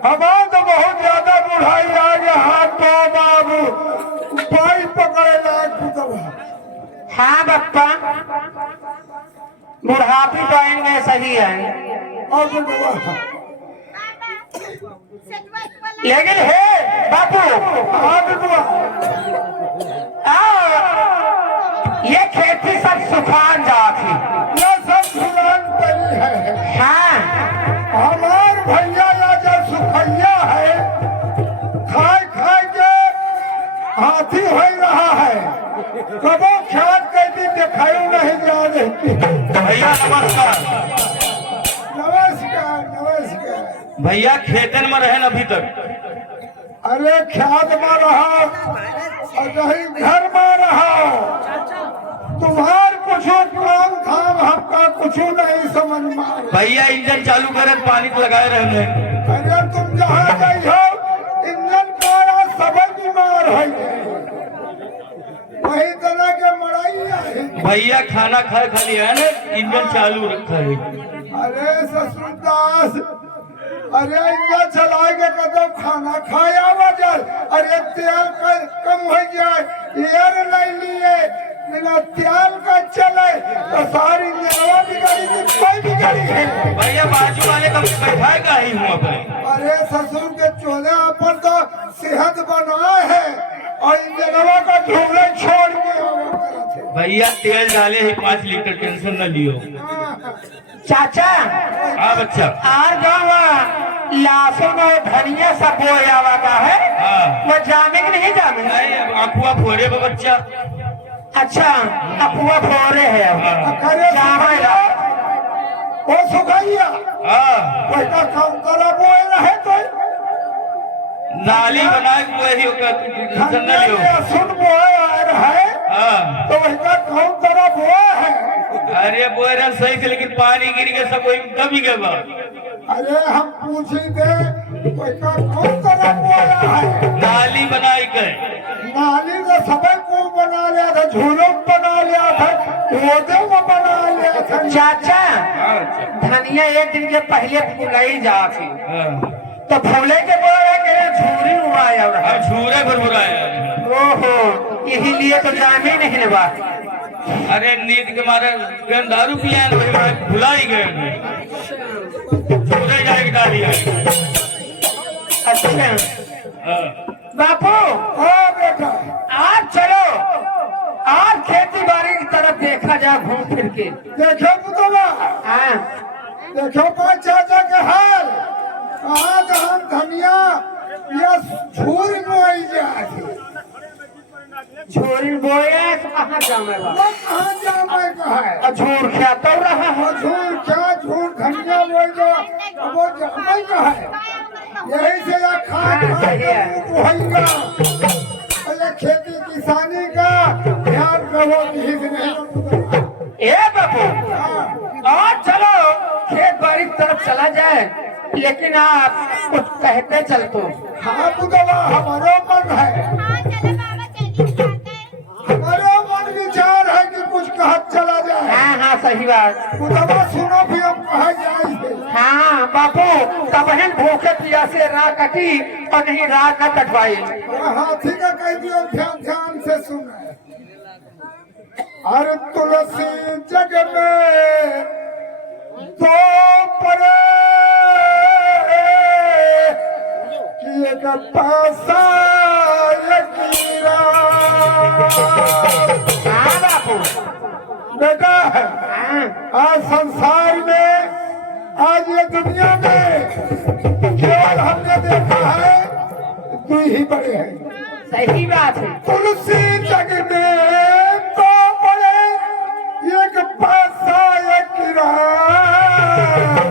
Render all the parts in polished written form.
हमारा तो बहुत ज्यादा बुढ़ाई आ गया, हाथ पाओ बाबू पाई पकड़े लायक पुतवा। हाँ बप्पा, बुढ़ापी तो आएंगे सही है, और पुतवा लेकिन है बापू हाँ पुतवा, ये खेती सब सुखान जाती। ये सब सुनान पड़ी है। हाँ हमार भैया या जो सुखैया है, खाए खाए के हाथी हो रहा है, कबो खेत कैसी दिखाई नहीं जा रही। भैया नमस्कार। नमस्कार नमस्कार। भैया खेतन में रहन अभी तक? अरे खेत में रहा और कहीं घर में रहा, तुम्हार कुछ काम धाम हमका कुछ नहीं समझ में आ रहा। भैया इंजन चालू करे पानी तो लगाए रहने। अरे तुम जहाँ गई हो इंजन द्वारा सब बीमार है, वही तरह के मड़ाई है। भैया खाना खाए खाली है ना, इंजन चालू रखा है। अरे ससुरदास, अरे इंजन चलाए के कदम खाना खाया वजह, अरे तेल कम हो जाए, एयर नहीं लिए बिना तेल का चले तो सारी जगह बिगड़ी की कोई बिगड़ी है। भैया बाजू वाले का बैठा का ही हूँ अपने। अरे ससुर के चोले पर तो सेहत बना है और इन जगह का झूले छोड़ के आवा करत है। भैया तेल डाले है 5 लीटर, टेंशन न लियो। चाचा, हाँ बच्चा। और गाँव लहसुन और धनिया सब बोया हुआ है, हाँ। वो जामे कि नहीं जामे? नहीं अखुआ फोड़े बा बच्चा। अच्छा, अपुआ फोरे है अब। हाँ। अरे जामे वो सुखैया हाँ, वैसा काम करा बोए रहे तो नाली बनाए वही टेंशन न लियो। सुन बोए आ रहा है हाँ, तो वैसा काम करा बोए है। अरे बोए रहा सही से, लेकिन पानी गिर के सब वही दबी गए बा। अरे हम पूछी दे वैसा काम करा बोया है। नाली बनाई के नाली तो सबे को बना लिया था, झूलों बना लिया था, ओदे में बना लिया था। चाचा, हाँ बच्चा। धनिया एक दिन के पहले फुलाई जाती, हाँ, तो फूले के बोरा के झूरी उड़ाया रहा। अब झूरे भुरभुराया। ओहो, इसीलिए तो जामे नहीं लेवा। अरे नींद के मारे दारू पिया भुला ही गए, झूरे जाके डाली आई। अच्छा हाँ। बापू, हाँ बेटा, आज चलो, आज खेती बाड़ी की तरफ देखा जाए घूम फिर के। देखो पुतवा, हाँ, देखो कोई चाचा के हाल, कहाँ कहाँ धनिया या झूर बोई जाती, झूरी बोया तो कहाँ जामे बा? वो कहाँ जामे का है। झूर क्या तो रहा वो है। झूर क्या झूर धनिया बोई जो वो जामे का है। यही से या खा होगा। अरे खेती किसानी का ध्यान रहो कि नहीं। ए बापू, आज चलो खेत बाड़ी की तरफ चला जाए, लेकिन आप कुछ कहते चल तो। हाँ पुतवा, हमारो मन है, हमारो मन विचार है कि कुछ कहा चला जाए। हाँ हाँ सही बात। पुतवा सुनो भी हम कहा जाए। हाँ बापू, तब बहन भूखे प्यासे राह कटी और नहीं राह न कटवाई। हाथी का कह दियो, ध्यान ध्यान से सुने। हर तुलसी जग में दो पड़े कि एक पासा एक कीड़ा। हाँ बापू, बेटा हाँ आज संसार में, आज ये दुनिया में केवल हमने देखा है दो ही बड़े हैं। सही बात है। तुलसी जग में तो बड़े, एक पासा एक राम,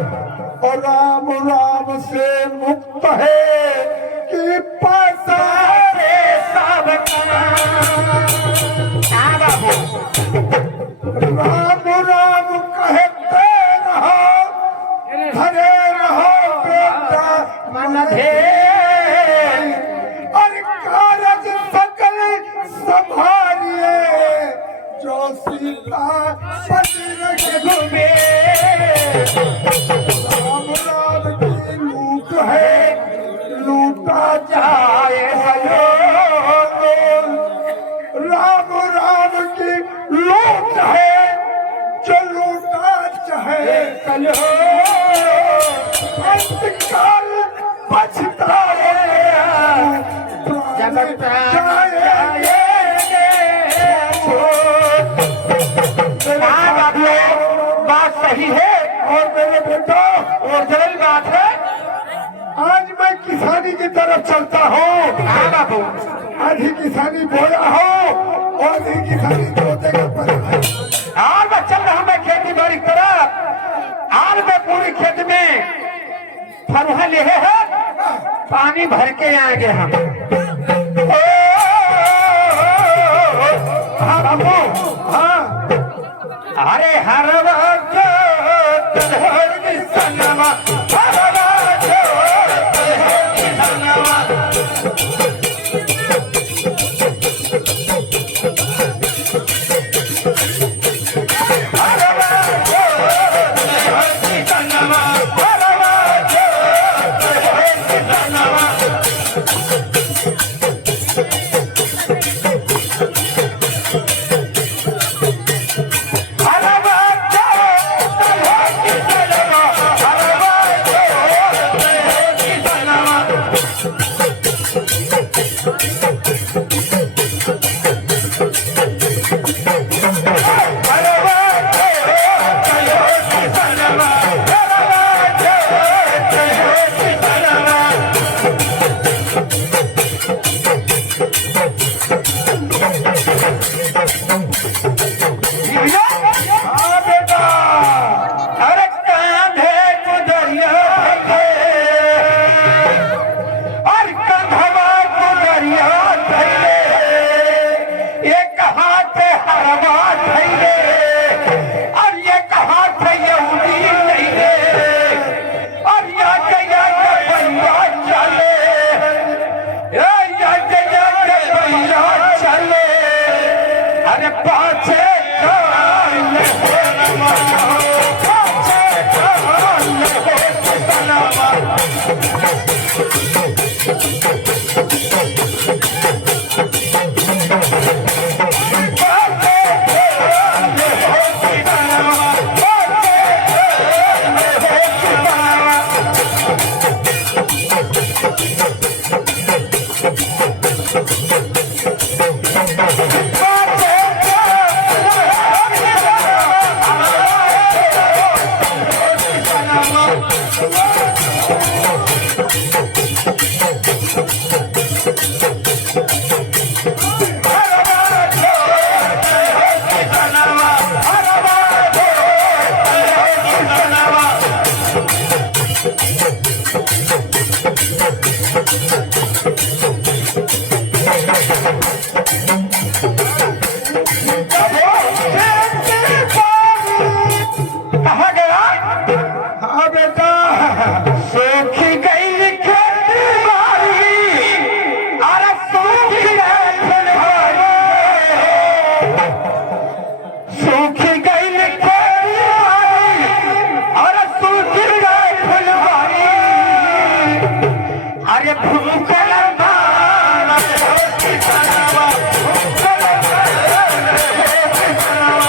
और राम राम से मुक्त है कि पासा से सब हाँ बापू, राम राम कहते रहो, हरे रहो बेटा मन धे और कारज सकल संभालिए, जो सीता पति रखे घूमे। राम राम की लूट है जाए सयो तो राम राम की लूट है जो लूटा चाहे सयो अंतकाल पछताए जब प्राण जाएंगे हाँ बाबू बात सही है और मेरे बेटा ओरिजिनल बात है। आज मैं किसानी की तरफ चलता हूँ। हाँ बाबू आधी किसानी बोया हो और आधी किसानी जोते के पर है। और मैं चल रहा हूँ मैं खेती बाड़ी की तरफ। आज मैं पूरी खेत में फरुहा ले है पानी भर के आएंगे हम। हाँ बाबू हाँ अरे हर वक्त तुझहर की सनमा, हर वक्त तुझहर की सनमा। हर वक्त तुझहर की सनमा, हर वक्त तुझहर की सनमा। हर वक्त तुझहर की सनमा, हर वक्त तुझहर की सनमा। हर वक्त तुझहर की सनमा, हर वक्त तुझहर की सनमा। हाँ बेटा अरे कांधे को दरिया धइले, और कंधवा को दरिया धइले, एक हाथ हरवा धइले, और एक हाथ यहूदी धइले, और याद बलिया चले, याद बलिया चले। अरे पाछे कान हो नमा, पाछे कान हो नमा। पाछे कान हो नमा, पाछे कान हो नमा। कहाँ गया? हाँ बेटा सूखी गई खेत बारी, अरे सूखी गई फुलवारी, सूखी गई खेत बारी, अरे सूखी गई फुलवारी। अरे भूखल माना हो किसनवा, भूखल माना हो किसनवा।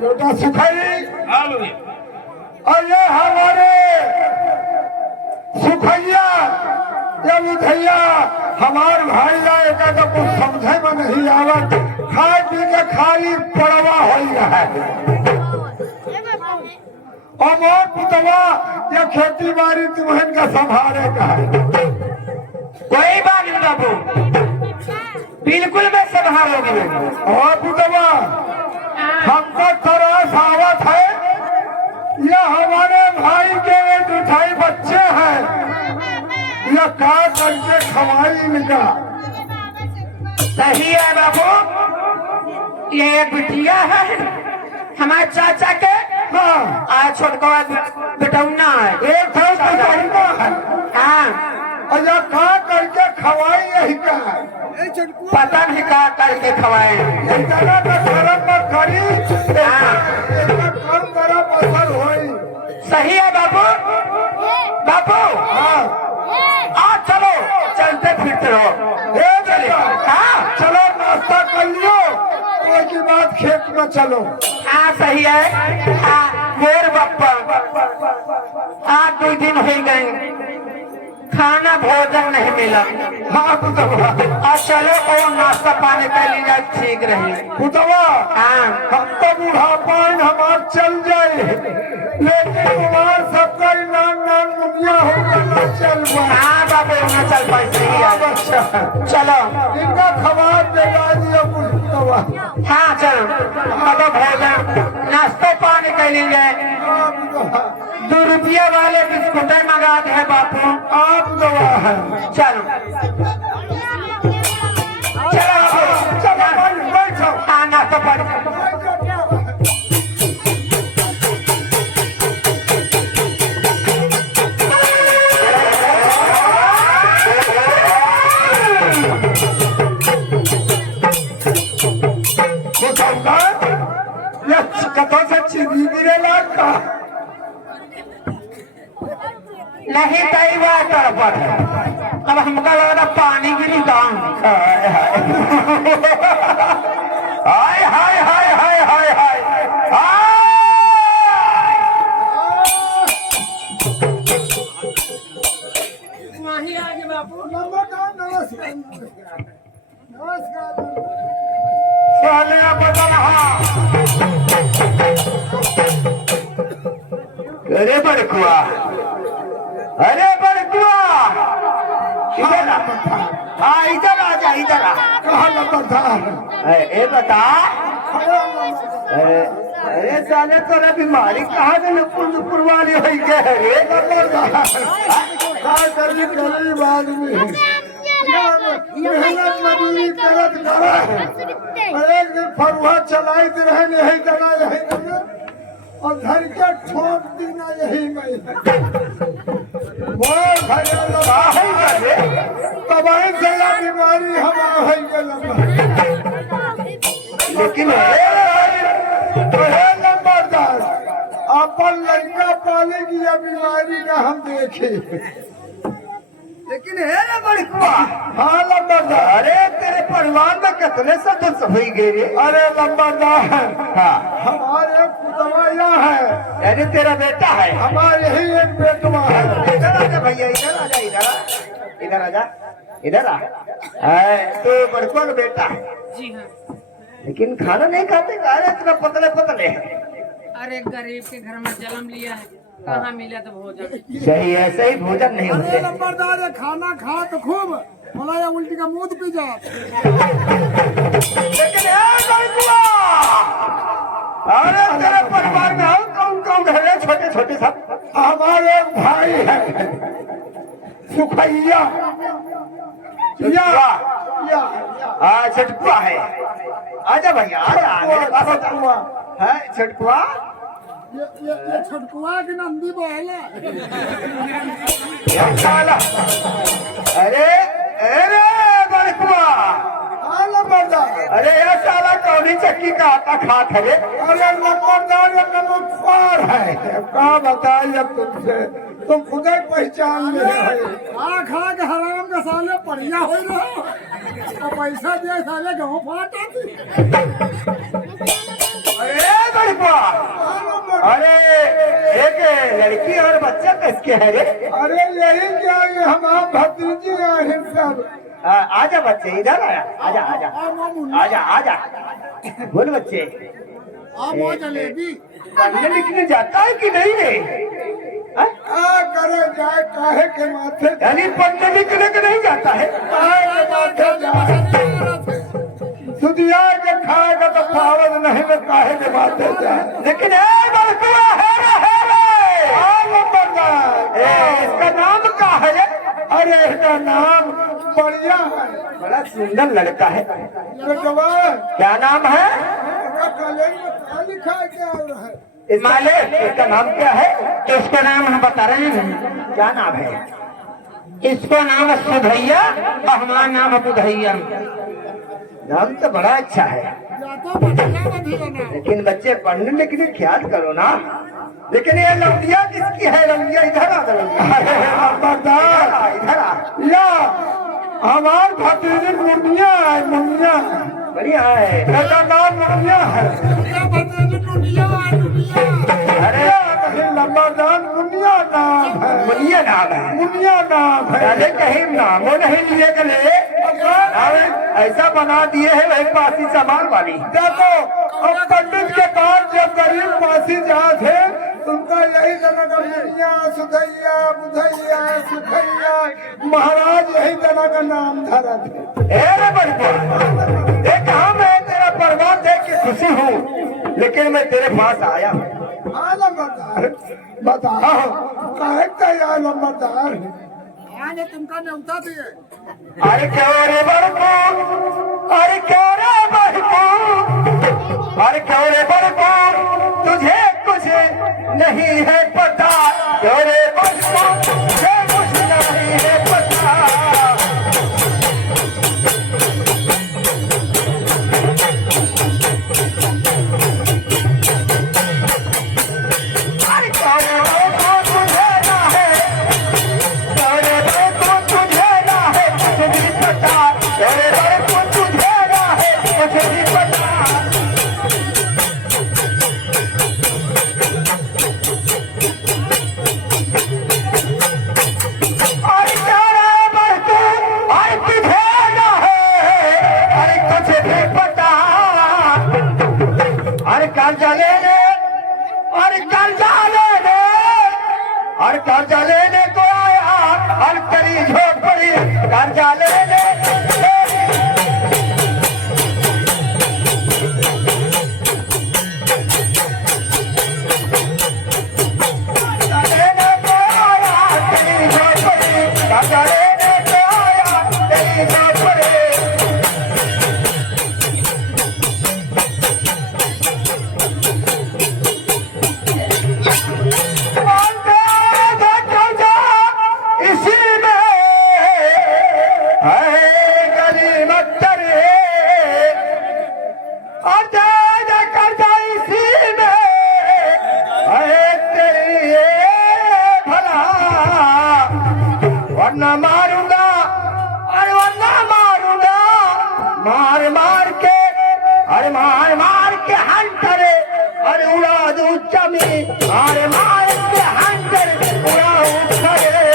बेटा सुखाई हाँ बाबू और ये हमारे सुखैया ये बुधैया हमार भाई लाए का तो कुछ समझे में नहीं आवत खाए पी के खाली पड़वा हो है। और मोर पुतवा ये खेती बाड़ी तुम्हें का संभाले का है। कोई बात नहीं बाबू, बिल्कुल मैं संभालोगी। और पुतवा हमको तरस आवत है, ये हमारे भाई के मिठाई बच्चे हैं, ये का करके खवाई इनका। सही है बाबू, ये बिटिया है हमारे चाचा के। हाँ आज छोटका बेटौना है, एक था बेटौना है। हाँ और ये का करके खवाई यही का पता नहीं क्या करके खवाए। इतना तो धर्म में करी, इतना कम करा पसंद होई। सही है बाबू। बाबू हाँ आज चलो, चलते फिरते रहो। ये चलिए। हाँ चलो नाश्ता कर लियो, कोई की बात खेत में चलो। हाँ सही है। हाँ मोर बप्पा आज 2 दिन हो गए, खाना भोजन नहीं मिला। हाँ पुतवा, और चलो और नाश्ता पानी कर लीजिए, ठीक रही। पुतवा हाँ हम तो बुढ़ापा हमार चल जाए, लेकिन तुम्हार सबका नाम नाम मुनिया होगा चल पाए। हाँ बाबू ना चल पाए। सही है, अच्छा चलो। इनका खबर देगा दिया पुतवा। हाँ चलो, अब भोजन नाश्ता पानी कर लीजिए। हाँ पुतवा, 2 रुपया वाले बिस्कुट मंगा दे बापू। आप दवा है। चलो चलो बाबू, चलो बैठो। हाँ नाश्ता पानी। कथा से चीनी गिरे लाग का नहीं कई बार तड़पट है। अब हमका लग रहा पानी गिरी दाम। हाय हाय हाय हाय हाय हाय हाय। नमस्कार नमस्कार नमस्कार। पहले बदल। अरे बड़कुआ, अरे बड़कुआ, इधर आ। हाँ इधर आ जा, इधर आ। कहाँ नंबर था? ए बता, अरे साले तोरा बीमारी कहाँ से नुपुर वाली हो गए? अरे गरीब आदमी मेहनत मजदूरी करत करा है, एक दिन फरुहा चलाई रहे यही जगह यही जगह और घर के ठोक दीना यही में बहुत तबाही से या बीमारी हमारा हो लेकिन नंबरदार अपन लड़का पालेगी या बीमारी का हम देखे। लेकिन है ना बड़कुआ। हाँ नंबरदार। अरे तेरे परिवार में कितने सदस्य हो गए? अरे नंबरदार, हाँ हमारे पुतवाया है। अरे तेरा बेटा है? हमारे ही एक बेटवा है। इधर आ जा भैया, इधर आ जा, इधर आ, इधर आ जा, इधर आ। तो बड़कुआ का बेटा है? जी हाँ। लेकिन खाना नहीं खाते का? अरे इतना पतले पतले। अरे गरीब के घर में जन्म लिया है, कहाँ मिला तो भोजन। सही है, सही भोजन नहीं अरे होते। नंबरदार, खाना खा तो खूब बोला या उल्टी का मुंह पी जा। लेकिन अरे तेरे परिवार में और कौन कौन है? छोटे छोटे सब। हमारे एक भाई है सुखैया हाँ छटकुआ है। आजा भैया, आजा मेरे पास आजा। है छटकुआ? ये छटकुआ की नंदी बोला। साला, अरे अरे बड़कुआ, अरे ये साला कौनी चक्की का आटा खात है? अरे नंबरदार ये नमस्कार है, क्या बताइए तुमसे, तुम खुद ही पहचान ले खा खा के हराम के साले बढ़िया हो रहे और पैसा दिया साले गाँव फाटा थी। अरे बड़कुआ, अरे एक लड़की और बच्चा किसके है रे? अरे यही क्या, ये हमारे भतीजे हैं सब, आजा बच्चे, इधर आया, आजा आजा आजा आजा। बोल बच्चे, पढ़ने लिखने जाता है कि नहीं रे? करे जाए काहे के माथे यानी पढ़ने लिखने के नहीं जाता है? काहे के माथे जाए सुदिया के खाएगा तो पावत नहीं में काहे के माथे जाए। लेकिन बड़कुआ है इसका नाम क्या है? अरे इसका नाम बढ़िया है, बड़ा सुंदर लड़का है। बेटवा क्या नाम है? कॉलेज में क्या लिखा है, क्या हो रहा है? मालिक, इसका नाम क्या है? इसका नाम हम बता रहे हैं। क्या नाम है? इसका नाम है सुधैया और हमारा नाम है बुधैया। नाम तो बड़ा अच्छा है, लेकिन बच्चे पढ़ने लिखने ख्याल करो ना। लेकिन ये लौंडिया किसकी है? लौंडिया इधर आ, इधर आ। या हमार भतीजी मुनिया है, मुनिया बढ़िया है। इसका नाम मुनिया है। अरे कहीं लंबादान मुनिया नाम है, मुनिया नाम है। मुनिया नाम है। अरे कहीं नामो नहीं लिए गले, अरे ऐसा बना दिए है वही पासी सामान वाली। देखो अब पंडित के बाद जब गरीब पासी जाते उनका यही जना का मुनिया, सुधैया, बुधैया, सुखैया, महाराज यही जना का नाम धरा थे। देख हाँ, मैं तेरा परवाह देख के खुशी हूँ, लेकिन मैं तेरे पास आया हूँ। लंबरदार बताओ काहे तैयार लंबरदार? अरे क्यों रे बड़को, अरे क्यों रे बड़को, अरे क्यों रे बड़को, तुझे कुछ नहीं है पता। क्यों रे बड़को, तुझे कुछ नहीं है पता। अरे क्यों रे बड़को, तुझे ना है, क्यों रे बड़को, तुझे ना है कुछ भी पता। क्यों रे बड़को, तुझे ना है कुछ भी पता। अरे क्या रे बड़को, अरे तुझे ना है अरे कुछ भी पता। अरे कर्जा ले ले, अरे कर्जा ले ले, अरे कर्जा लेने को आया, अरे तेरी झोपड़ी कर्जा ले ले। लेने को आया तेरी झोपड़ी, कर्जा लेने को आया तेरी झोपड़ी। इसी में है गरीब तेरे, कर्जा इसी में है तेरी भला। वरना मारूंगा, अरे वरना मारूंगा, मार मार के, अरे मार मार के हंटरे, अरे उड़ा दूं जमी, अरे मार के हंटरे उड़ा उठरे।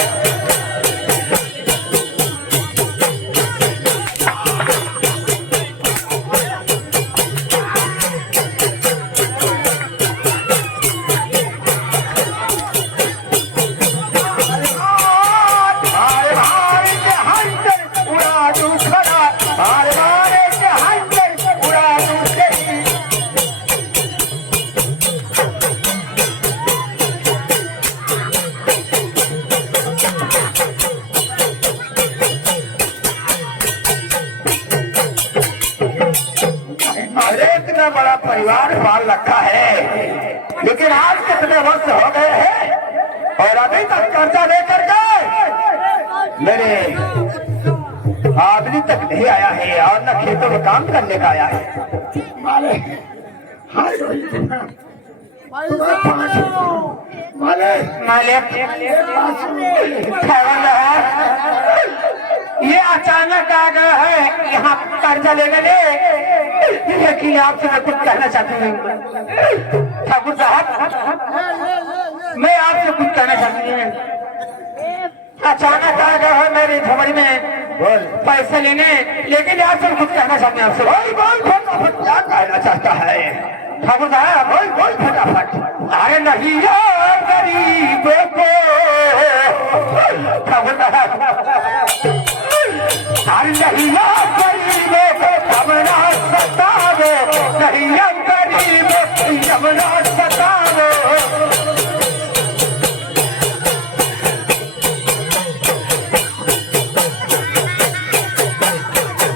अरे मार के हंटर उड़ा दूं खड़ा, अरे मार के हंटर उड़ा दूं तेरी। अरे इतना बड़ा परिवार पाल रखा है, लेकिन आज कितने वर्ष हो गए हैं और अभी तक कर्जा लेकर गए। मेरे आदमी तक नहीं आया है और न खेतों में काम करने का आया है। माले हाय माले मालिक, ये अचानक आ गया है यहाँ कर्जा लेने ले, लेकिन आपसे मैं कुछ कहना चाहती हूँ ठाकुर साहब। मैं आपसे कुछ कहना चाहती हूँ। अचानक आ गया है मेरी झोपड़ी में बोल पैसे लेने, लेकिन आपसे कुछ कहना चाहते हैं आपसे। बोल बोल फटाफट क्या कहना चाहता है? ठाकुर साहब बोल बोल फटाफट। अरे नहीं यार गरीबों को, ठाकुर साहब अरे नहीं यार गरीबों को यमुना सतावो, नहीं यार गरीबों को यमुना सतावो।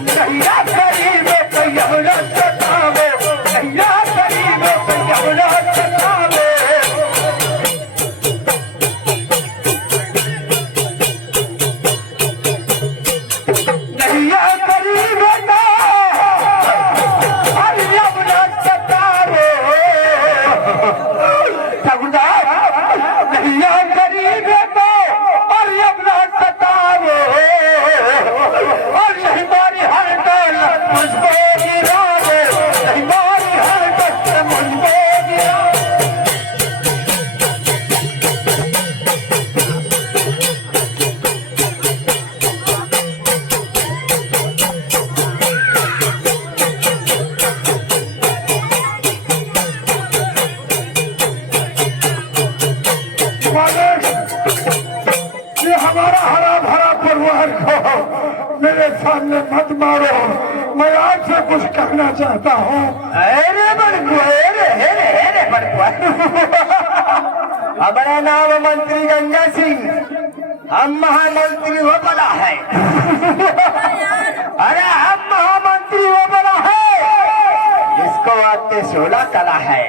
नहीं यार गरीबों को यमुना सतावो, नहीं यार गरीबों को यमुना सतावो। नहीं यार गरीबों को अरे यमुना सतावो। ठाकुर साहब नहीं यार गरीबों को और यमुना सतावो, और नहीं मारी हर दौलत मुझको गिरा दे, नहीं मारी हर दौलत मुझको गिरा दे। मालिक, ये हमारा हरा भरा परिवार को मेरे सामने मत मारो। मैं आपसे कुछ कहना चाहता हूँ। अरे बड़कुआ, अरे बड़कुआ। हमारा नाम मंत्री गंगा सिंह, हम महामंत्री वो बड़ा है। अरे हम महामंत्री वो बड़ा है जिसको आते 16 कला है।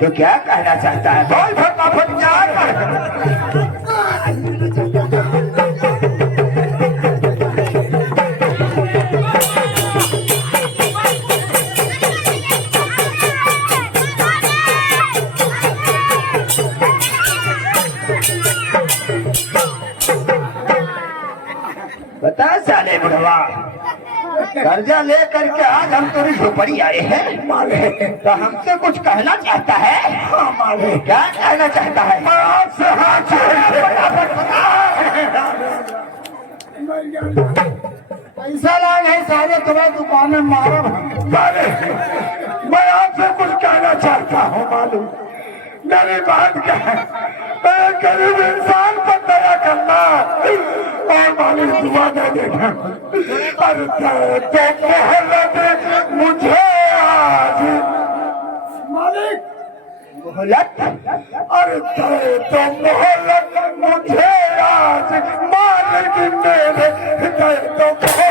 तो क्या कहना चाहता है? बोल फटाफट क्या कहना? बता साले बुढ़वा, कर्जा ले करके आज हम तेरी झोपड़ी आए हैं मालिक, तो हमसे कुछ कहना चाहता है? हाँ मालिक, क्या कहना चाहता है? मैं आपसे हाथ जोड़ के पैसा लाए हैं सारे तुम्हें दुकान में मारो। मालिक, मैं आपसे कुछ कहना चाहता हूँ मालूम। मेरी बात क्या है, मैं गरीब इंसान पर दया करना और मालिक दुआ दे देना। अरे तो मोहल्लत मुझे आज मालिक मोहलत? अरे तो मोहल्लत मुझे आज मालिक मेरे तो मोहल्लत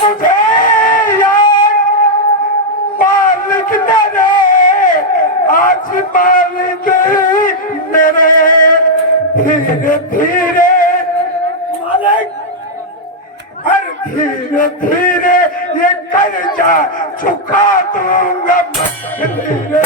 मुझे आज धीरे धीरे मालिक, हर धीरे धीरे ये कर्जा चुका दूंगा मैं। धीरे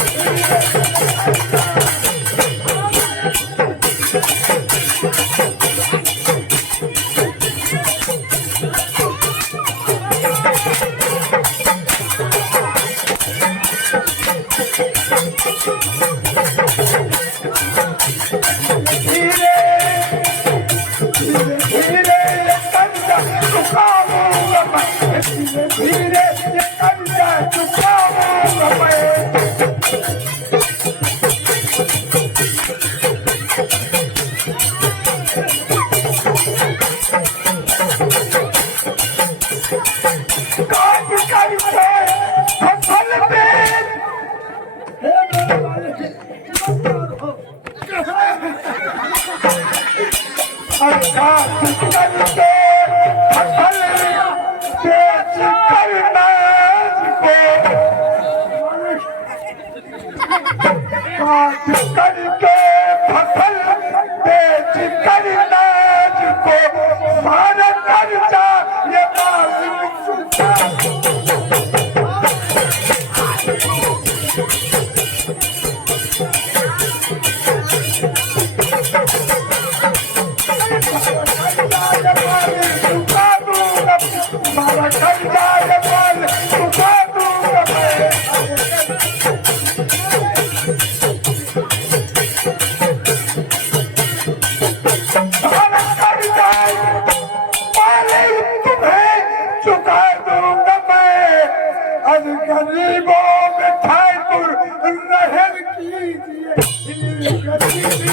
धीरे धीरे ये कर्जा चुकाऊंगा मैं। काट करके फसल बेच करके फसल बेच कर नाज को सारा कर्जा ये मालिक चुका। हमारा कंधा जबल चुका दूंगा मैं। हमारा कंधा मालिक तुम्हें चुका दूंगा मैं। अब गरीबों में ठाकुर रहर कीजिए गरीबी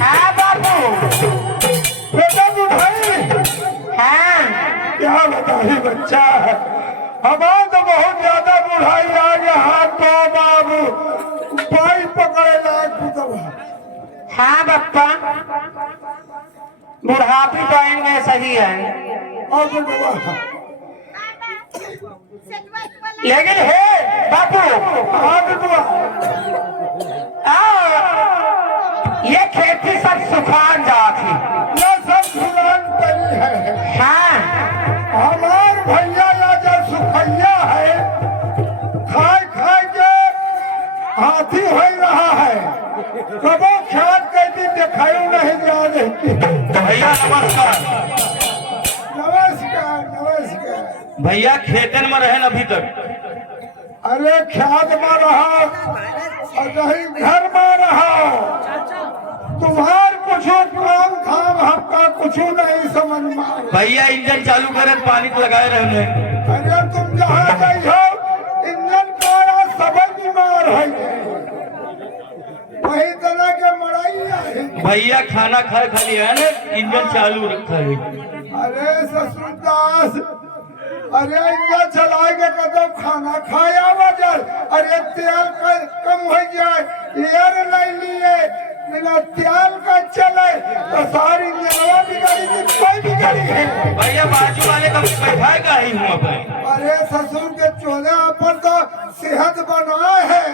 हाँ बाबू। बेटा बुढ़ाई हाँ क्या बताई बच्चा हमारा तो बहुत ज्यादा बुढ़ाई आ गया हाथ तो बाबू पाई पकड़े लायक कुतवा हाँ बप्पा, बुढ़ापी तो आएंगे सही है, और कुतवा लेकिन है बापू हाँ कुतवा ये खेती सब सुखान जाती। ये सब सुनान पड़ी है। हाँ हमार भैया या जो सुखैया है खाए खाए के हाथी हो रहा है कबो ख्याल कहती दिखाई नहीं जा रही। भैया नमस्कार। नमस्कार नमस्कार। भैया खेतन में रहन अभी तक? अरे ख्याल में रहा और नहीं घर में रहा तुम्हार कुछ काम धाम हमका कुछ नहीं समझ में आ रहा। भैया इंजन चालू करे पानी तो लगाए रहने। अरे तुम जहाँ गई हो इंजन द्वारा सब बीमार है वही तरह के मड़ाई है। भैया खाना खाए खाली है ना, इंजन चालू रखा है। अरे ससुरदास अरे इंजन चलाए के कदम खाना खाया वजल अरे तेल कम हो जाए एयर नहीं लिए बिना तेल का चले तो सारी जगह बिगड़ी की कोई बिगड़ी है। भैया बाजू वाले का बैठा का ही हूँ अपने। अरे ससुर के चोले पर तो सेहत बना है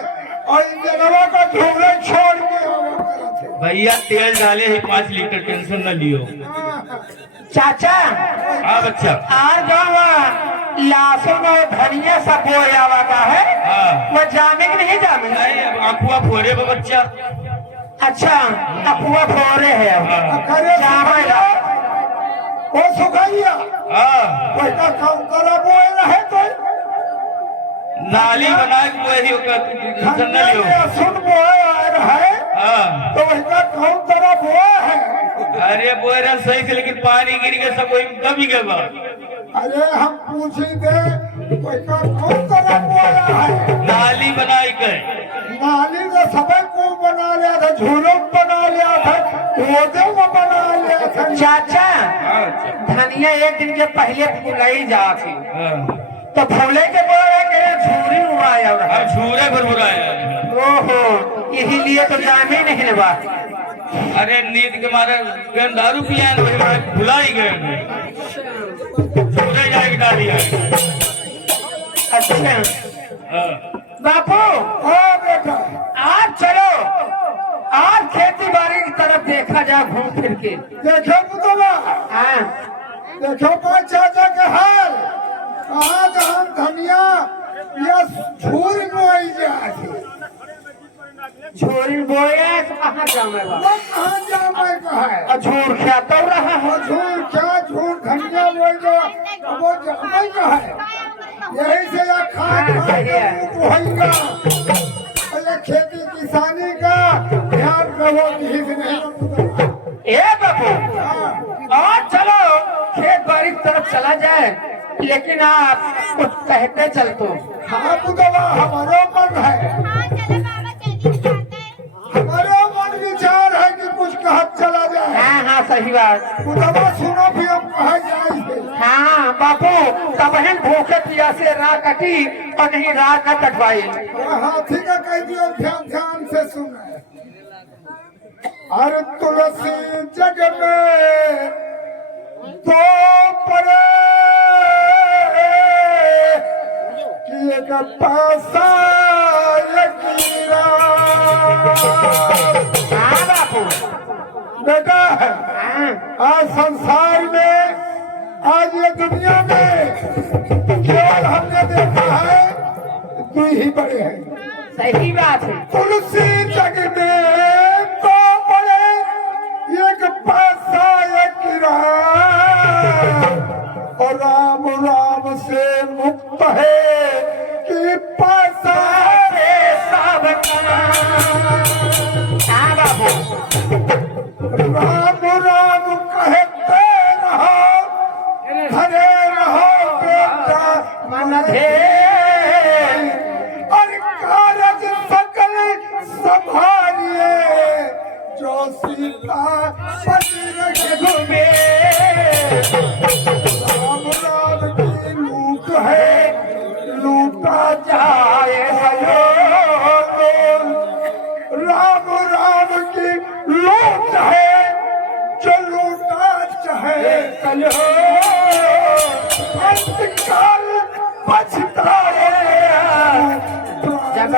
और इन जगहों का झूले छोड़ के आवा करत है। भैया तेल डाले है 5 लीटर, टेंशन न लियो। चाचा हाँ बच्चा। और जो लहसुन और धनिया सब बोया हुआ का है हाँ। वो जामे कि नहीं जामे? नहीं अब आंखुआ फोड़े बा बच्चा। अच्छा अफुआ फोरे है अब हाँ। अरे जामे ला। वो सुखाइया हाँ कोई का काम करा बोए रहे तो नाली बना के वही टेंशन न लियो। सुन बोए आ रहा है हाँ तो वही का काम करा बोए है। अरे बोल रहा सही से, लेकिन पानी गिर के सब वही दबी गए बा। अरे हम पूछी दे कोई का काम करा बोया है। नाली बनाई के नाली तो सबे को बना लिया था झूलों बना लिया था ओदे में बना लिया था। चाचा हाँ बच्चा। धनिया एक दिन के पहले फुलाई जाती हाँ तो फूले के बोरा के झूरी उड़ाया रहा। अब झूरे भरभुराए। ओहो यही लिए तो जामे नहीं लेवा। अरे नींद के मारे गन दारू पिया न वही मारे भुला ही गए। झूरे जाके डाली है। अच्छा हाँ। बापू हाँ बेटा आज चलो आज खेती बाड़ी की तरफ देखा जाए घूम फिर के। देखो पुतला हाँ देखो पाँच चाचा के हाल कहाँ जहाँ धनिया ये झूर बोई जाती झोरी बोया तो कहाँ जामे बा? वो कहाँ जामे का है। झूर क्या तो रहा है। वो झूर क्या झूर धनिया बोई जो वो जामे का है। यही से या खा खा के मुंह धोएगा। अरे खेती किसानी का ध्यान रखो कि हित नहीं। ए बापू आज चलो खेत बाड़ी की तरफ चला जाए, लेकिन आप कुछ कहते चल तो। हाँ पुतवा हमारो मन है हमारे मन विचार है कि कुछ कहा चला जाए। हाँ हाँ सही बात। पुतवा सुनो भी हम कहा जाए। हाँ बापू तब बहन भूखे प्यासे राह कटी और नहीं राह न कटवाई। हाथी का कह दियो ध्यान ध्यान से सुने। अरे तुलसी जग में दो पड़े कि एक पैसा एक हीरा। बेटा आज संसार में, आज ये दुनिया में केवल हमने देखा है दो ही बड़े हैं। सही बात है। तुलसी जग में दो बड़े एक पैसा एक हीरा, और राम राम से मुक्त है कि पैसा से सब राम राम कहते रहो, हरे रहो बेटा मन धे, और कारज सकल संभालिए, जो सीता पति रख घूमे। राम राम की लूट है, लूटा जाए राम राम की लूट है, जो लूटा चाहे कलो, अंतकाल पछताए जब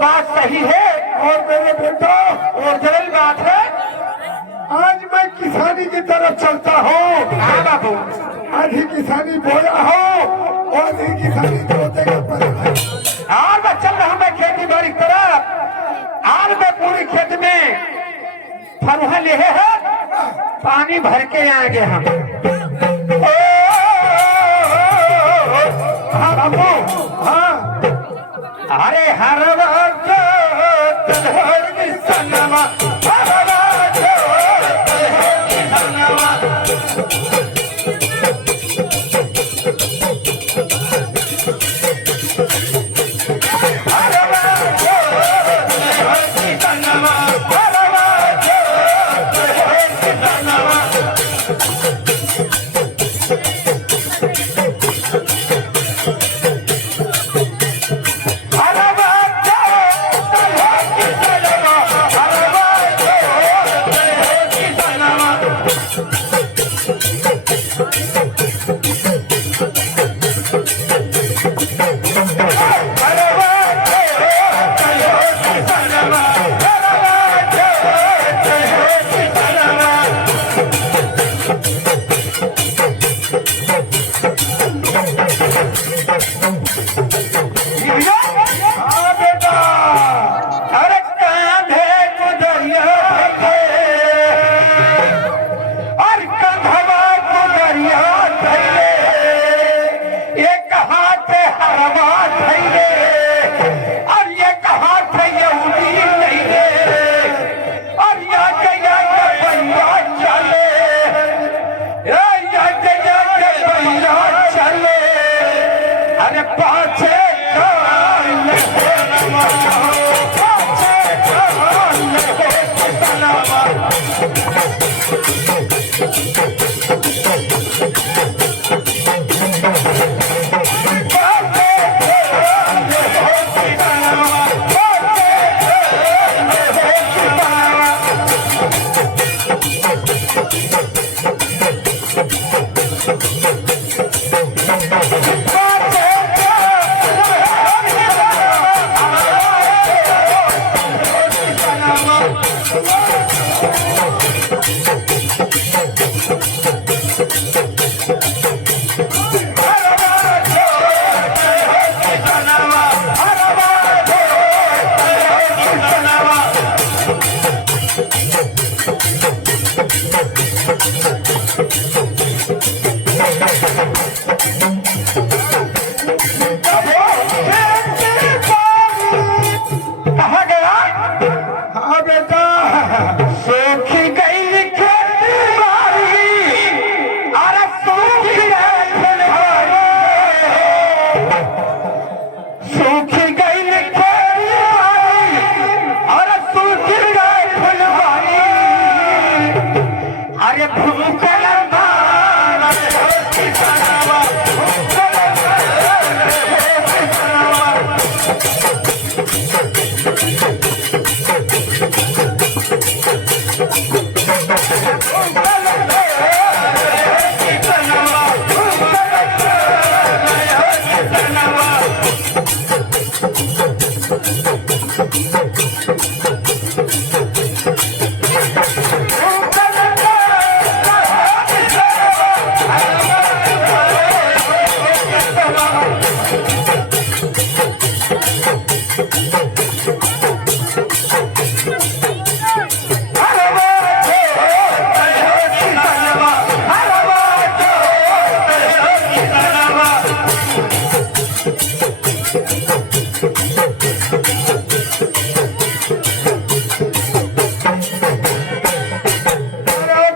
बात सही है। और मेरे बेटा ओरिजिनल बात है। आज मैं किसानी की तरफ चलता हूँ। हाँ बाबू, आधी किसानी बोया हो और आधी किसानी जोते के पर है। और मैं चल रहा हूँ मैं खेती बाड़ी की तरफ। आज मैं पूरी खेत में फरुहा ले है, पानी भर के आएंगे हम। हाँ बाबू, हाँ अरे हर वक्त सनमा, हर वक्त सनमा। पाछे अरे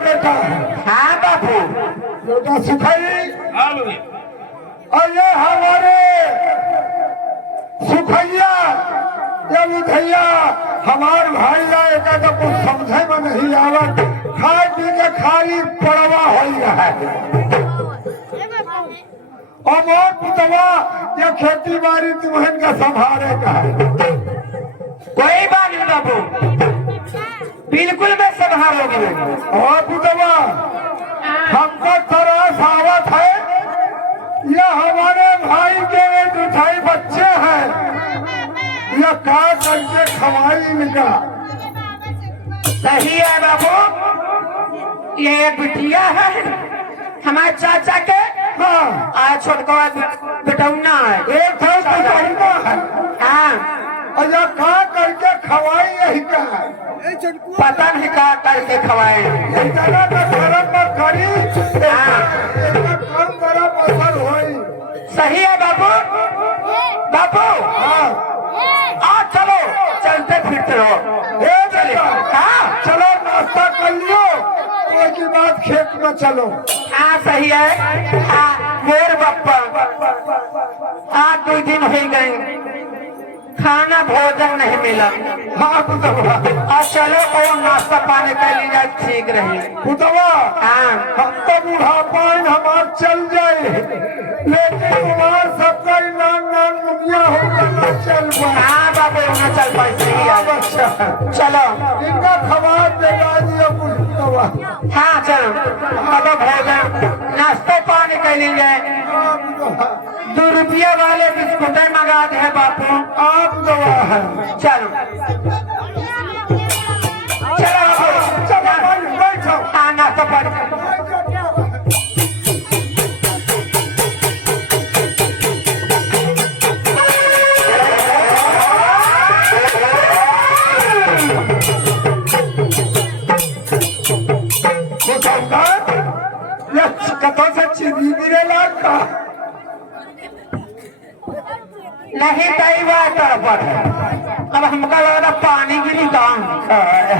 बेटा हाँ बापू। बेटा सुखाई हाँ बोलिए। और ये हमारे सुखैया या उधैया हमार भाई लाए का तो कुछ समझे में नहीं आवत, खाए पी के खाली पड़वा हो है। और मोर पुतवा या खेती बाड़ी तुम्हें का संभाले का है। कोई बात नहीं बाबू, बिल्कुल मैं संभालोगी। और पुतवा हमको तरस आवत है, ये हमारे भाई के मिठाई बच्चे हैं, ये का करके खवाई इनका। सही है बाबू, ये बिटिया है हमारे चाचा के। हाँ आज छोटका बेटौना है। एक था तो है हाँ और ये का करके खवाई यही का पता नहीं क्या करके खवाए। इतना तो धर्म पर करी, हाँ इतना कम तरफ असर होई। सही है बाबू। बाबू हाँ आ चलो चलते फिरते रहो। ए बेटा हाँ चलो नाश्ता कर लियो, कोई की बात खेत में चलो। हाँ सही है। हाँ मोर बप्पा आज 2 दिन हो गए, खाना भोजन नहीं मिला। हाँ पुतवा और चलो और नाश्ता पानी कर लीजिए, ठीक रही। पुतवा हाँ हम तो बुढ़ापा हमार चल जाए, लेकिन हमार सबका नाम नाम मुनिया हो गया चल पाए। हाँ बाबू ना चल पाए। सही है। अच्छा चलो इनका खबर देगा दिया पुतवा। हाँ चलो कदो भोजन नाश्ता पानी कर लीजिए। हाँ पुतवा 2 रुपया वाले बिस्कुट मंगा दे बापू। आप दवा है। चलो चलो बाबू, चलो बैठो। हाँ नाश्ता पानी। कथा से चीनी गिरे लाग का नहीं कई बार तड़पट है। अब हमका लग रहा पानी गिरी गाँव। हाय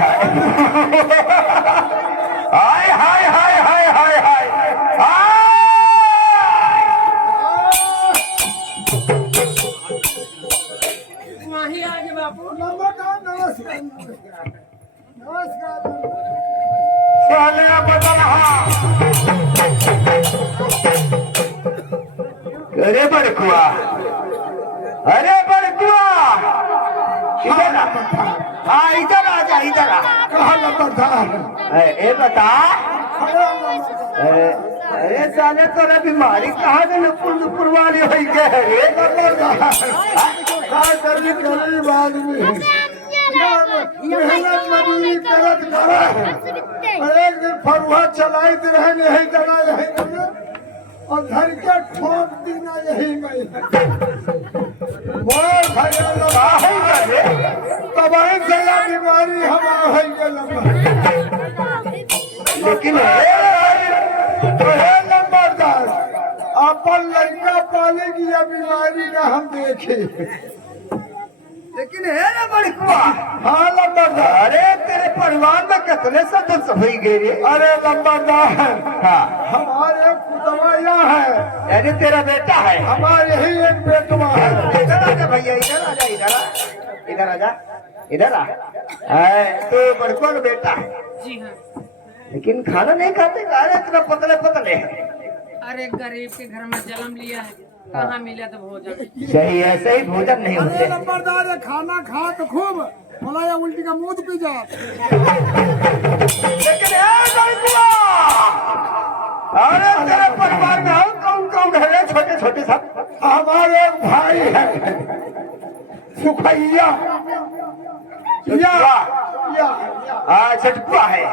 हाय हाय हाय हाय हाय वहीं आगे बापू। नमस्कार नमस्कार नमस्कार। साले बदल। अरे बड़कुआ, अरे बड़कुआ, इधर आ। हाँ इधर आ जा, इधर आ। कहा नंबर था ए बता, अरे साले तोरा बीमारी कहाँ से पुर वाली हो गए? गरीब आदमी मेहनत मजदूरी करत करे, एक दिन फरुहा चलाई रहे यही जना यही और घर के ठोक दीना यही में मोर भैया तबाही से या बीमारी हमारा हो गई। लेकिन नंबरदार अपन लड़का पालेगी या बीमारी का हम देखे। लेकिन है ना बड़कुआ, हाँ नंबरदार। अरे तेरे परिवार में कितने सदस्य हो गए? अरे नंबरदार हाँ हमारे पुतवाया है, यानी तेरा बेटा है। हमारे ही एक बेटवा है। इधर आ जा भैया, इधर आ जा, इधर आ, इधर आ जा, इधर आ। तो बड़कुआ का बेटा है, जी हाँ। लेकिन खाना नहीं खाते, अरे इतना पतले पतले। अरे गरीब के घर में जन्म लिया है, कहाँ मिले तो भोजन। सही ऐसे ही भोजन नहीं होते। अरे नंबरदार है, खाना खा तो खूब बोला या उल्टी का मुंह पी जा। लेकिन अरे तेरे परिवार में और कौन कौन है? छोटे छोटे सब हमारे भाई है सुखैया छटकुआ है।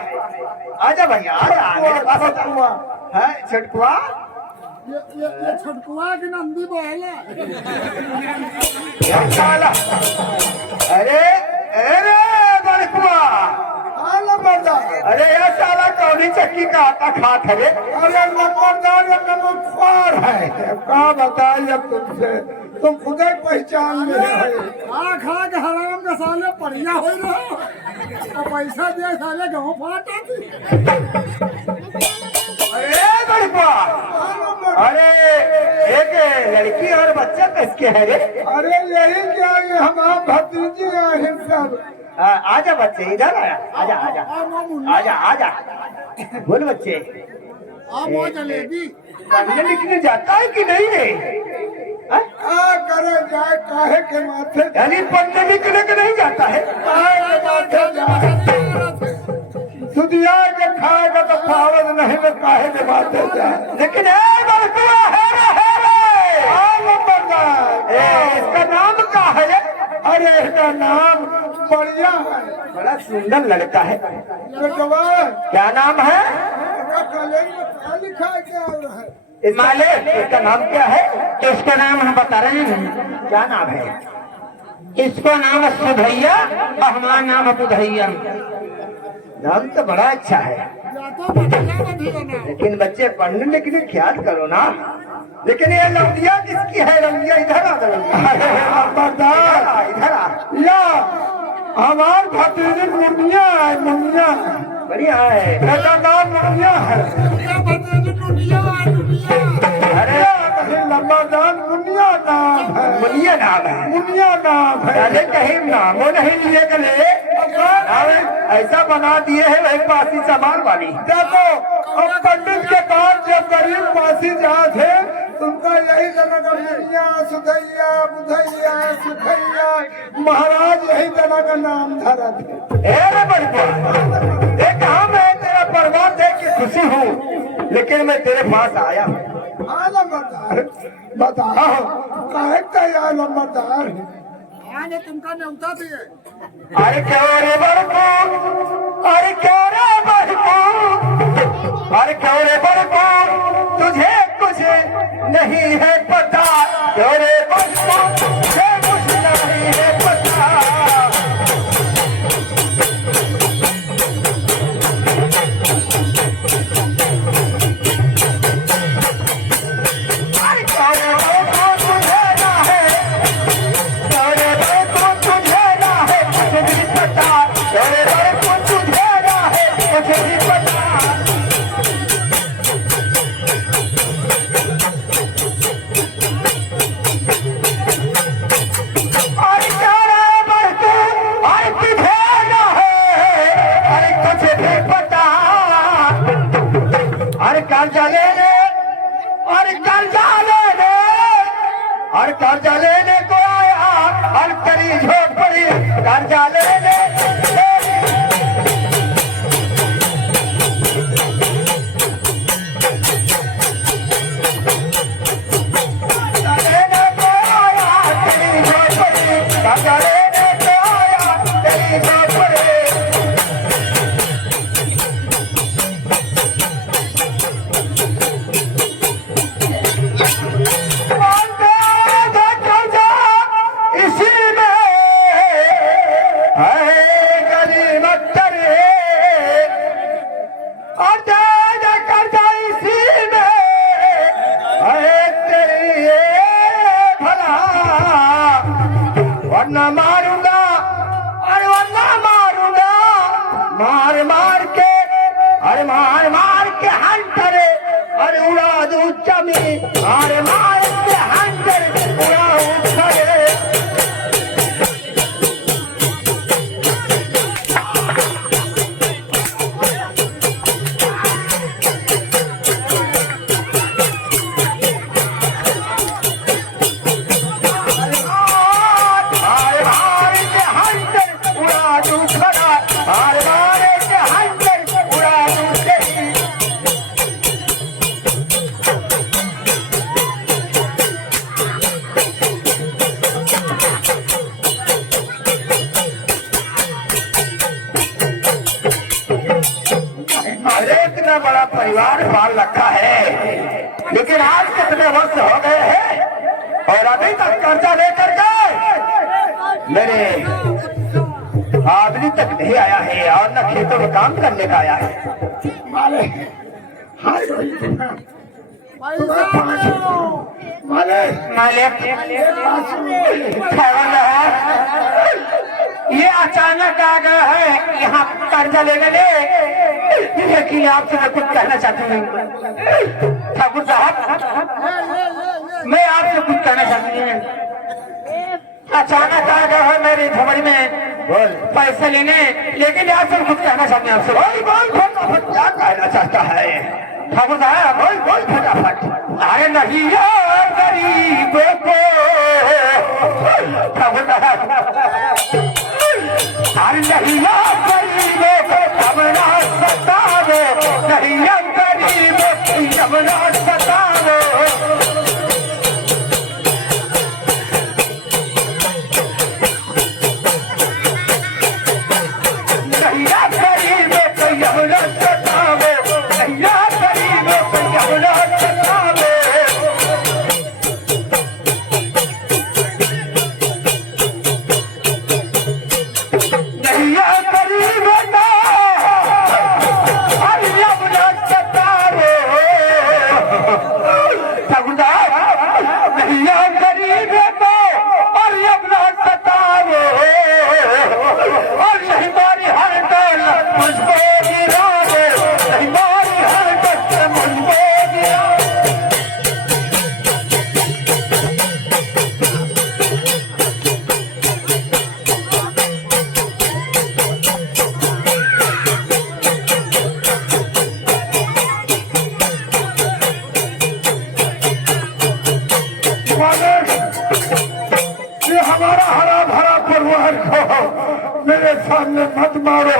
आजा भैया आजा मेरे पास आजा। है छटकुआ ये छटकुआ की नंदी बोला। साला अरे अरे बड़कुआ अरे यार साला कौनी चक्की का आटा खात है रे। अरे नंबरदार नमस्कार है, क्या बताइए तुमसे, तुम खुद ही पहचान ले रहे। खा खा के हराम के साले बढ़िया हो रहे हो और पैसा दिया साले गाँव फाटा थी। अरे बड़कुआ अरे एक लड़की और बच्चा किसके है रे? अरे यही क्या ये हमारे भतीजे हैं सब। आजा बच्चे इधर आया। आजा आजा आजा आजा बोल बच्चे जलेबी पढ़ने लिखने जाता है कि नहीं रे? करे जाए काहे के माथे, यानी पढ़ने लिखने के नहीं जाता है? काहे के माथे जाए सुदिया के खाएगा तो पावत नहीं तो काहे के माथे जाए। लेकिन बड़कुआ है रे इसका नाम क्या है रे? अरे इसका नाम बढ़िया है, बड़ा सुंदर लड़का है। बेटवा क्या नाम है? कॉलेज में पढ़ा लिखा है क्या है? मालिक इसका नाम क्या है? इसका नाम हम बता रहे हैं। क्या नाम है? इसका नाम है सुधैया और हमारा नाम है बुधैया। नाम तो बड़ा अच्छा है, या तो बढ़िया बढ़िया ना। लेकिन बच्चे पढ़ने लिखने ख्याल करो ना। लेकिन ये लौंडिया किसकी है? लौंडिया इधर आ नंबरदार इधर आ। या हमार भतीजे मुनिया है, मुनिया बढ़िया है। इसका नाम मुनिया है। अरे कहीं नंबरदार मुनिया नाम है, मुनिया नाम है। मुनिया नाम है। अरे कहीं नामो नहीं लिए गले। अरे ऐसा बना दिए है वही पासी सामान वाली। देखो अब पंडित के बाद जब गरीब पासी जाते उनका यही जना का मुनिया सुधैया बुधैया सुखैया महाराज यही जना का नाम धरा थे। अरे बड़कुआ देख हाँ मैं तेरा परिवार देख के खुशी हूँ, लेकिन मैं तेरे पास आया हूँ। हाँ नंबरदार बताओ काहे तैयार नंबरदार आगे तुमका न्योता दिए। अरे क्यों रे बड़कू, अरे क्यों रे बड़कू, अरे क्यों रे बड़कू तुझे कुछ नहीं है पता। क्यों रे बड़कू तुझे कुछ नहीं है पता। अरे क्यों रे बड़कू तुझे ना है, क्यों रे बड़कू तुझे ना है कुछ भी पता। क्यों रे बड़कू तुझे ना है कुछ भी पता। अरे क्या रे बड़कू अरे तुझे ना है अरे कुछ भी पता। अरे कर्जा ले ले, अरे कर्जा ले ले, अरे कर्जा लेने को आया अरे तेरी झोपड़ी कर्जा ले ले। लेने को आया तेरी झोपड़ी कर्जा लेने को आया तेरी झोपड़ी। इसी में है गरीब तेरे कर्जा इसी में है तेरी भला। वरना मारूंगा अरे वरना मारूंगा मार मार के अरे मार मार के हंटरे अरे उड़ा दूं जमी। अरे मार के हंटरे उड़ा उठरे। हार मारे के हंजर उड़ा दूं तेरी। अरे इतना बड़ा परिवार पाल रखा है, लेकिन आज कितने वर्ष हो गए हैं और अभी तक कर्जा लेकर के मेरे आदमी तक नहीं आया है और न खेतों में काम करने का आया है। माले हाय माले मालिक खबर है, ये अचानक आ गया है यहाँ कर्जा लेने ले, लेकिन आपसे मैं कुछ कहना चाहती हूँ ठाकुर साहब, मैं आपसे कुछ कहना चाहती हूँ। अचानक आ गया है मेरी झोपड़ी में पैसे लेने, लेकिन आपसे कुछ कहना चाहती हूँ आपसे। बोल फटाफट क्या कहना चाहता है ठाकुर साहब, बोल फटाफट। अरे नहीं यार गरीबों को ठाकुर साहब, अरे नहीं यार गरीबों को तबला सतावो, नहीं यार गरीबों को तबला सतावो। नहीं यार गरीबों को तबला सतावो, नहीं यार गरीबों को तबला सतावो। ये हमारा हरा भरा परिवार को मेरे सामने मत मारो,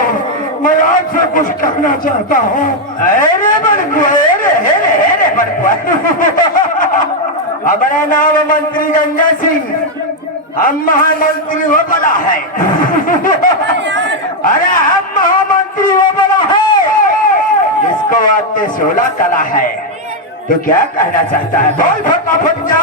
मैं आपसे कुछ कहना चाहता हूँ। अरे हमारा नाम मंत्री गंगा सिंह, हम महामंत्री वो बना है। अरे हम महामंत्री वो बना है जिसको आते 16 कला है। तो क्या कहना चाहता है, बोल फटाफट क्या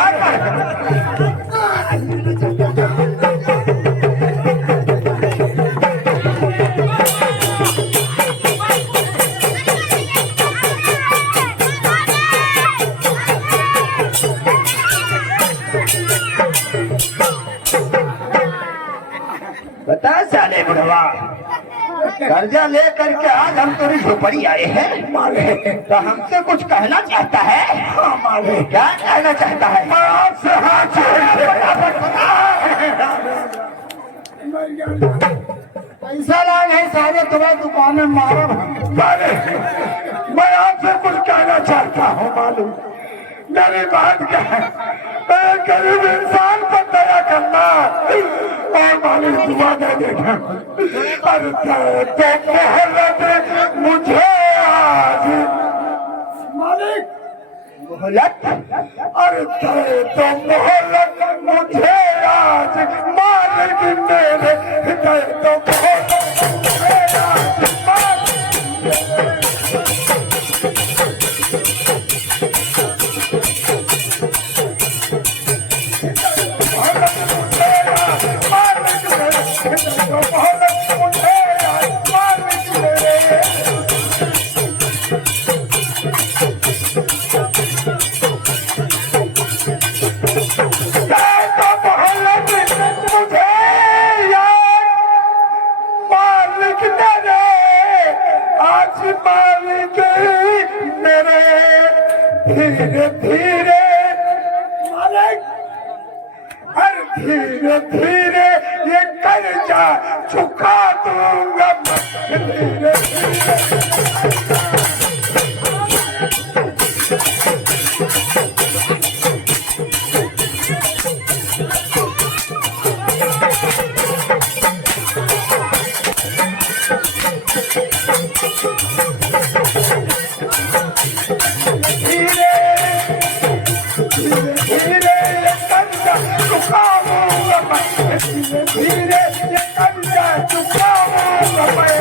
बता साले बुढ़वा, कर्जा ले करके आज हम तेरी झोपड़ी आए हैं माले, तो हमसे कुछ कहना चाहता है। हाँ माले, क्या कहना चाहता है? मैं आपसे हाथ पैसा लाए हैं सारे तुम्हारे दुकान में मारो माले। मैं आपसे कुछ कहना चाहता हूँ मालूम, मेरी बात क्या है, एक गरीब इंसान पर दया करना और मालिक दुआ दे देना। अरे तो मोहलत मुझे आज मालिक मोहलत, अरे तो मोहलत मुझे आज मालिक मेरे, तो मोहलत मुझे आज धीरे धीरे मालिक, हर धीरे धीरे ये कर्जा चुका दूंगा धीरे धीरे। धीरे धीरे ये कर्जा चुकाऊंगा मैं।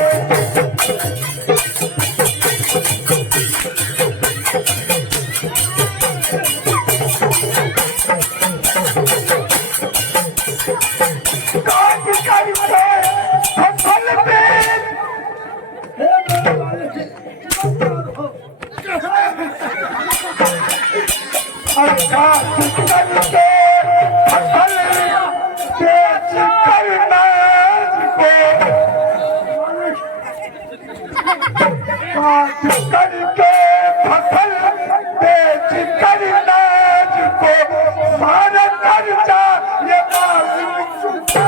काट करके फसल बेच अच्छा करके फसल बेच करना काट करके फसल बेच करना को सारा कर्जा ये मालिक चुका।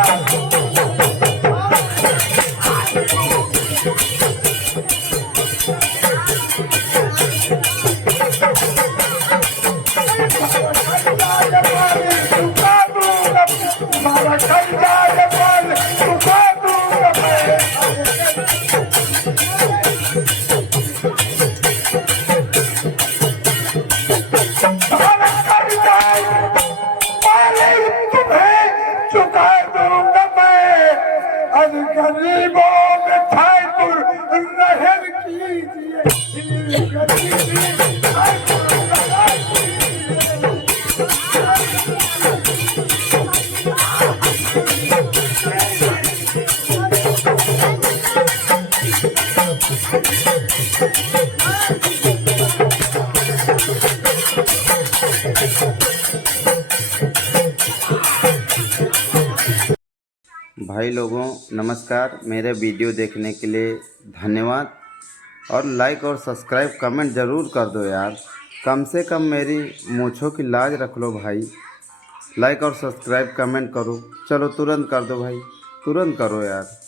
चुका दूंगा सारा कर्जा ये मालिक चुका दूंगा मैं। सारा कर्जा मालिक तुम्हें चुका दूंगा मैं। अब गरीबों में ठाकुर रहम कीजिए भाई लोगों नमस्कार। मेरे वीडियो देखने के लिए धन्यवाद और लाइक और सब्सक्राइब कमेंट ज़रूर कर दो यार। कम से कम मेरी मूंछों की लाज रख लो भाई। लाइक और सब्सक्राइब कमेंट करो। चलो तुरंत कर दो भाई, तुरंत करो यार।